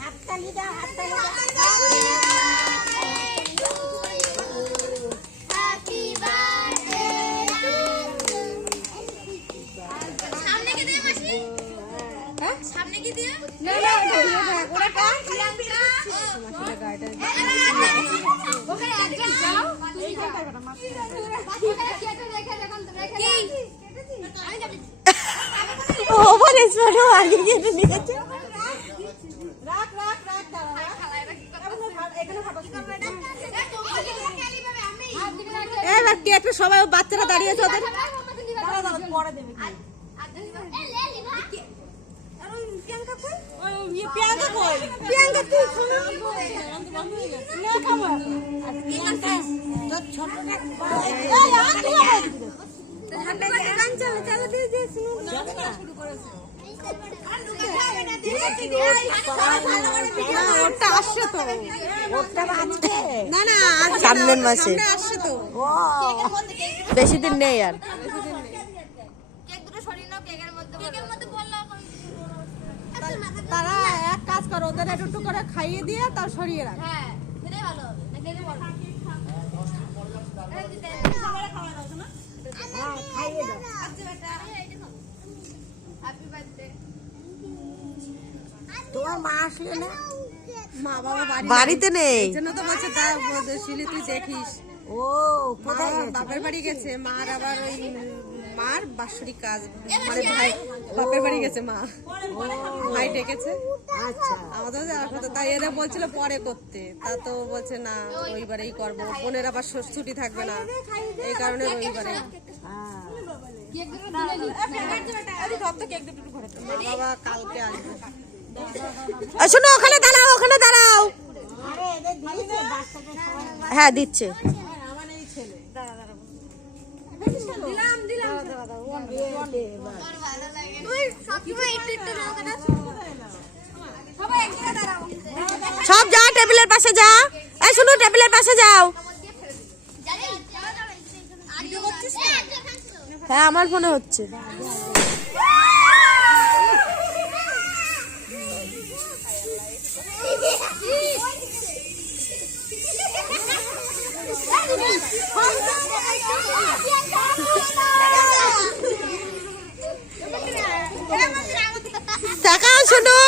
হাততালি দাও, হাততালি দাও। সামনে কি দিয়ে? না না ওটা কাট। ওখানে একজন যাও। এই কাটাটা মাছ। ওখানে কেটে রেখে দেখুন রেখে দাও। আমি যাবি। ওভার স্পিডে আগে কেটে নিয়েছে। রাখ রাখ রাখ দাও। এখানে ফাটো কি করবে এটা? এই বাচ্চা একটু সবাই বাচ্চারা দাঁড়িয়ে আছে ওদের। দাঁড়া দাঁড়া পরে দেবে কি? প্রিয়াঙ্কা কই? প্রিয়াঙ্কা তুই শোনো না খাবো প্রিয়াঙ্কা তো ছোটটা এই আর কি হবে ঠান্ডা গান চলে চলে দিয়ে দিয়ে শুনুন না শুরু করেছে ওটা আসছে তো ওটা আসছে না না সামনের মাসে আসছে তো বেশি দিন নেই আর কেক দুটো সরিয়ে নাও কেকের মধ্যে বললাম তারা এক কাজ করো ওদের একটু করে খাইয়ে দিয়ে তার সরিয়ে রাখ হ্যাঁ সেটাই ভালো হবে দেখে বল সবারে খাওয়া দাও না হ্যাঁ খাইয়ে দাও আচ্ছা বেটা এই যে হ্যাপি বার্থডে তোমার মা আসলে না মা বাবা বাড়িতে নেই এজন্য তো বলছে তা শিলি তুই দেখিস ও কোথায় বাপের বাড়ি গেছে মার আবার ওই মার বাৎসরিক কাজ মানে ভাই বাপের বাড়ি গেছে মা ভাই ডেকেছে আচ্ছা আমাদের আসলে তাই এরা বলছিল পরে করতে তা তো বলছে না ওইবারেই করবো বোনের আবার ছুটি থাকবে না এই কারণে ওইবারে বাবা কালকে আসবে শোনো ওখানে দাঁড়াও ওখানে দাঁড়াও হ্যাঁ দিচ্ছে সব যা টেবিলের পাশে যা এই শুনো টেবিলের পাশে যাও হ্যাঁ আমার ফোনে হচ্ছে টাকা শোনো